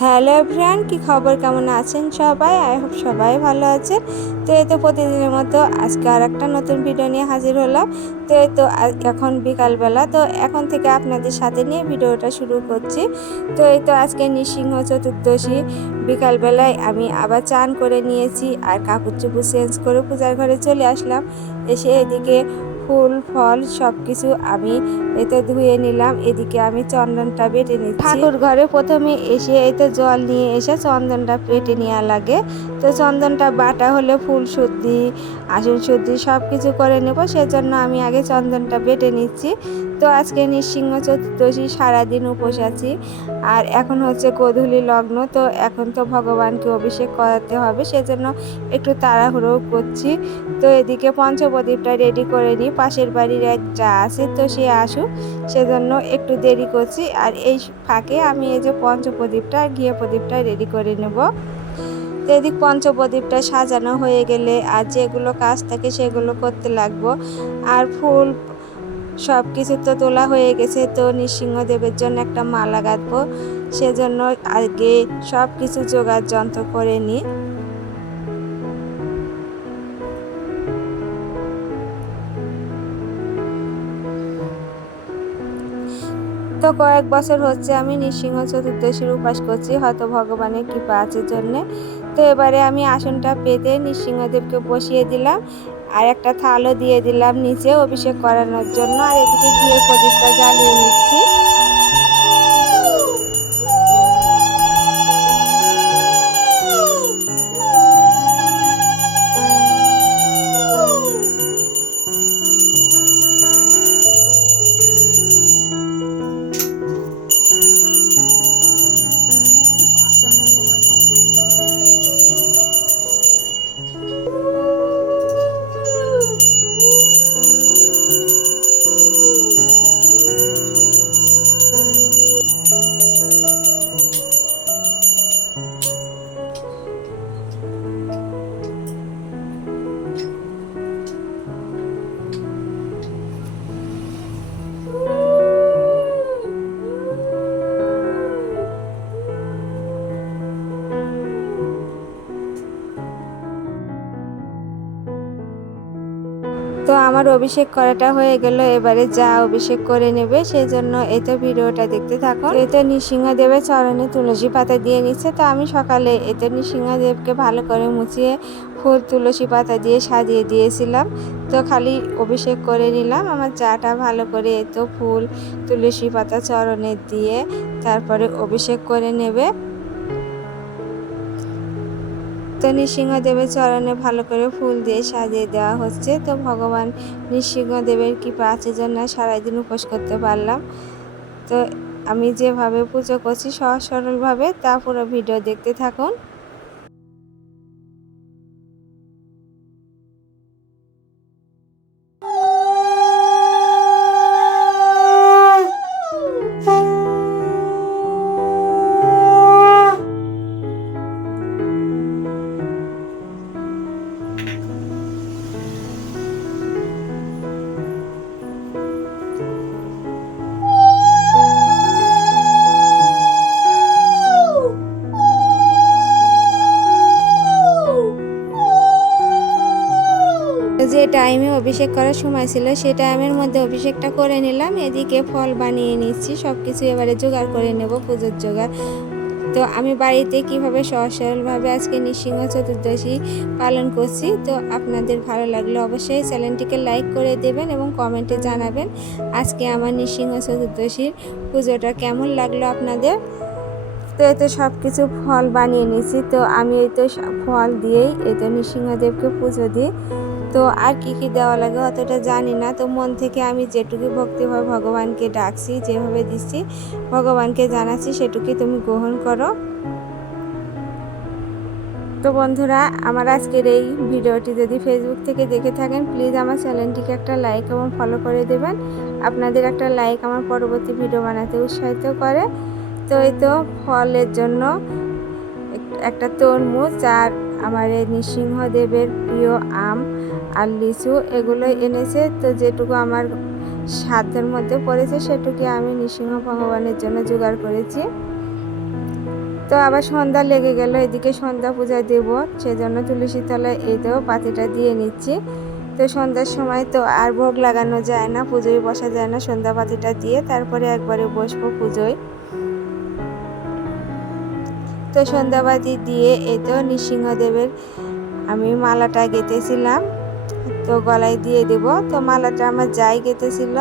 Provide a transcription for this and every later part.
Hello friend কি খবর? কেমন আছেন সবাই? আই হোপ সবাই ভালো আছেন। তো এই তো প্রতিদিনের মতো আজকে আর একটা নতুন ভিডিও নিয়ে হাজির হলাম। তো এই তো এখন বিকালবেলা। তো এখন থেকে আপনাদের সাথে নিয়ে ভিডিওটা শুরু করছি। তো এই তো আজকে নৃসিংহ চতুর্দশী বিকালবেলায় আমি আবার চান করে নিয়েছি আর কাপড় চুপড় চেঞ্জ করে পূজার ঘরে চলে আসলাম। এসে এদিকে ফুল, ফল সব কিছু আমি এতে ধুয়ে নিলাম। এদিকে আমি চন্দনটা বেটে নিচ্ছি। ঠাকুর ঘরে প্রথমে এসে এতে জল নিয়ে এসে চন্দনটা পেটে নেওয়া লাগে। তো চন্দনটা বাটা হলে ফুল শুদ্ধি, আসন শুদ্ধি সব কিছু করে নেব। সেজন্য আমি আগে চন্দনটা বেটে নিচ্ছি। তো আজকে নৃসিংহ চতুর্দশী সারাদিন উপোস আছি। আর এখন হচ্ছে গোধূলি লগ্ন, তো এখন তো ভগবানকে অভিষেক করাতে হবে, সেজন্য একটু তাড়াহুড়ো করছি। তো এদিকে পঞ্চপ্রদীপটা রেডি করে নিই, পাশের বাড়ির এক যা আছে তো সে আসুক, সেজন্য একটু দেরি করছি। আর এই ফাঁকে আমি এই যে পঞ্চপ্রদীপটা ঘিয়ে প্রদীপটা রেডি করে নেব। তো এদিক পঞ্চপ্রদীপটা সাজানো হয়ে গেলে আর যেগুলো কাজ থাকে সেগুলো করতে লাগবো। আর ফুল সব কিছু তো তোলা হয়ে গেছে। তো নৃসিংহদেবের জন্য একটা মালা গাঁথবো। সেজন্য আগে সব কিছু জোগাড় যন্ত্র করে নিই। তো কয়েক বছর হচ্ছে আমি নৃসিংহ চতুর্দশীর উপাস করছি। হয়তো ভগবানের কৃপা আছে জন্যে। তো এবারে আমি আসনটা পেতে নৃসিংহদেবকে বসিয়ে দিলাম। আর একটা থালও দিয়ে দিলাম নিচে অভিষেক করানোর জন্য। আর এদিকে গিয়ে প্রদীপটা জ্বালিয়ে তো আমার অভিষেক করাটা হয়ে গেল, এবারে যা অভিষেক করে নেবে সেই জন্য এই তো ভিডিওটা দেখতে থাকো। এতে নৃসিংহদেবের চরণে তুলসী পাতা দিয়ে নিচ্ছে, তো আমি সকালে এতে নৃসিংহদেবকে ভালো করে মুছিয়ে ফুল তুলসী পাতা দিয়ে সাজিয়ে দিয়েছিলাম, তো খালি অভিষেক করে নিলাম। আমার চাটা ভালো করে এ তো ফুল তুলসী পাতা চরণে দিয়ে তারপরে অভিষেক করে নেবে। তো নৃসিংহদেবের চরণে ভালো করে ফুল দিয়ে সাজিয়ে দেওয়া হচ্ছে। তো ভগবান নৃসিংহদেবের কৃপা আছে জন্য সারাদিন উপোস করতে পারলাম। তো আমি যেভাবে পুজো করছি সহজ সরলভাবে তা পুরো ভিডিও দেখতে থাকুন। টাইমে অভিষেক করার সময় ছিল সেই টাইমের মধ্যে অভিষেকটা করে নিলাম। এদিকে ফল বানিয়ে নিচ্ছি সব কিছু এবারে জোগাড় করে নেব, পুজোর জোগাড়। তো আমি বাড়িতে কীভাবে সহজ সরলভাবে আজকে নৃসিংহ চতুর্দশী পালন করছি, তো আপনাদের ভালো লাগলে অবশ্যই চ্যানেলটিকে লাইক করে দেবেন এবং কমেন্টে জানাবেন আজকে আমার নৃসিংহ চতুর্দশীর পুজোটা কেমন লাগল আপনাদের। তো এই তো সব কিছু ফল বানিয়ে নিয়েছি তো আমি এই তো ফল দিয়েই এই তো নৃসিংহদেবকে পুজো দিই। তো আর কি কি দেওয়া লাগে অতটা জানি না। তো মন থেকে আমি যেটুকু ভক্তিভাবে ভগবানকে ডাকছি, যেভাবে দিচ্ছি, ভগবানকে জানাচ্ছি সেটুকুই তুমি গ্রহণ করো। তো বন্ধুরা, আমার আজকের এই ভিডিওটি যদি ফেসবুক থেকে দেখে থাকেন প্লিজ আমার চ্যানেলটিকে একটা লাইক এবং ফলো করে দেবেন। আপনাদের একটা লাইক আমার পরবর্তী ভিডিও বানাতে উৎসাহিত করে। তো এই তো ফলের জন্য একটা তরমুজ আর আমার এই নৃসিংহদেবের প্রিয় আম। আর লিচু এগুলো এনেছে। তো যেটুকু আমার সাধ্যের মধ্যে পড়েছে, সেটুকু আমি নৃসিংহ ভগবানের জন্য জোগাড় করেছি। তো আবার সন্ধ্যা লেগে গেল, এদিকে সন্ধ্যা পূজা দেব, সেজন্য তুলসী তলায় এই তো পাতিটা দিয়ে নিচ্ছি। তো সন্ধ্যার সময় তো আর ভোগ লাগানো যায় না, পুজোয় বসা যায় না সন্ধ্যা পাতিটা দিয়ে, তারপরে একবারে বসবো পুজোয়। তো সন্ধ্যাবাতি দিয়ে এই তো নৃসিংহদেবের আমি মালাটা গেঁথেছিলাম। তো গলায় দিয়ে দেব। তো মালাটা আমার যাই গেঁথেছিল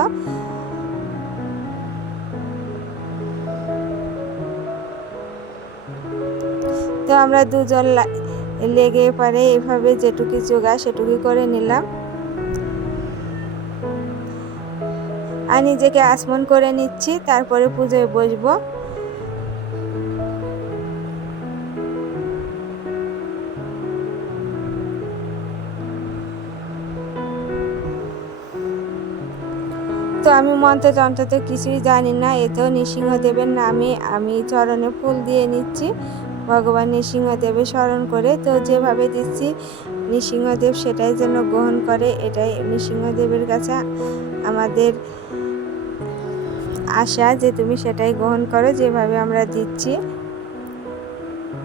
তো আমরা দুজন লেগে পারে এভাবে যেটুকু জোগা সেটুকু করে নিলাম। আর নিজেকে আসমন করে নিচ্ছি, তারপরে পুজোয় বসবো। তো আমি মন্ত্রতন্ত্র তো কিছুই জানি না, এতেও নৃসিংহদেবের নামে আমি চরণে ফুল দিয়ে নিচ্ছি। ভগবান নৃসিংহদেবের স্মরণ করে, তো যেভাবে দিচ্ছি, নৃসিংহদেব সেটাই যেন গ্রহণ করে, এটাই নৃসিংহদেবের কাছে আমাদের আশা যে তুমি সেটাই গ্রহণ করো, যেভাবে আমরা দিচ্ছি।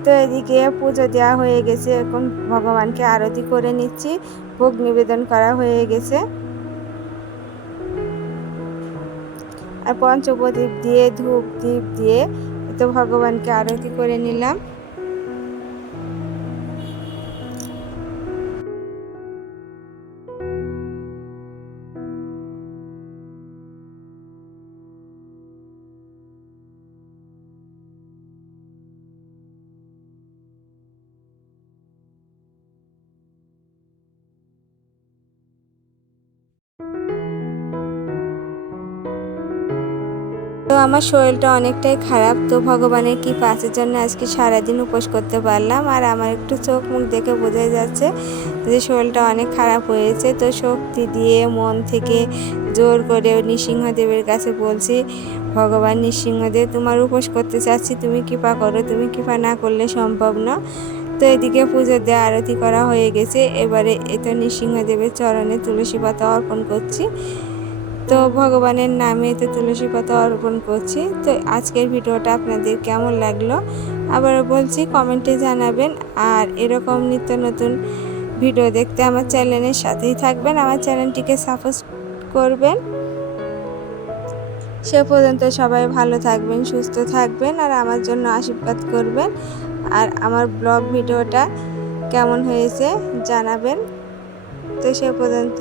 তো এদিকে পুজো দেওয়া হয়ে গেছে, এখন ভগবানকে আরতি করে নিচ্ছি, ভোগ নিবেদন করা হয়ে গেছে। আর পঞ্চপ্রদীপ দিয়ে ধূপ দীপ দিয়ে তো ভগবানকে আরতি করে নিলাম। আমার শরীরটা অনেকটাই খারাপ, তো ভগবানের কি পাশের জন্য আজকে সারাদিন উপোস করতে পারলাম। আর আমার একটু চোখ মুখ দেখে বোঝাই যাচ্ছে যে শরীরটা অনেক খারাপ হয়েছে, তো শক্তি দিয়ে মন থেকে জোর করে নৃসিংহদেবের কাছে বলছি, ভগবান নৃসিংহদেব, তোমার উপোস করতে চাচ্ছি, তুমি কৃপা করো, তুমি কৃপা না করলে সম্ভব না। তো এদিকে পুজো দেওয়া আরতি করা হয়ে গেছে, এবারে এ তো নৃসিংহদেবের চরণে তুলসী পাতা অর্পণ করছি। তো ভগবানের নামে তো তুলসী পাতা অর্পণ করছি। তো আজকের ভিডিওটা আপনাদের কেমন লাগল? আবারও বলছি, কমেন্টে জানাবেন। আর এরকম নিত্য নতুন ভিডিও দেখতে আমার চ্যানেলের সাথেই থাকবেন। আমার চ্যানেলটিকে সাপোর্ট করবেন। সে পর্যন্ত সবাই ভালো থাকবেন, সুস্থ থাকবেন আর আমার জন্য আশীর্বাদ করবেন। আর আমার ব্লগ ভিডিওটা কেমন হয়েছে জানাবেন। তো সে পর্যন্ত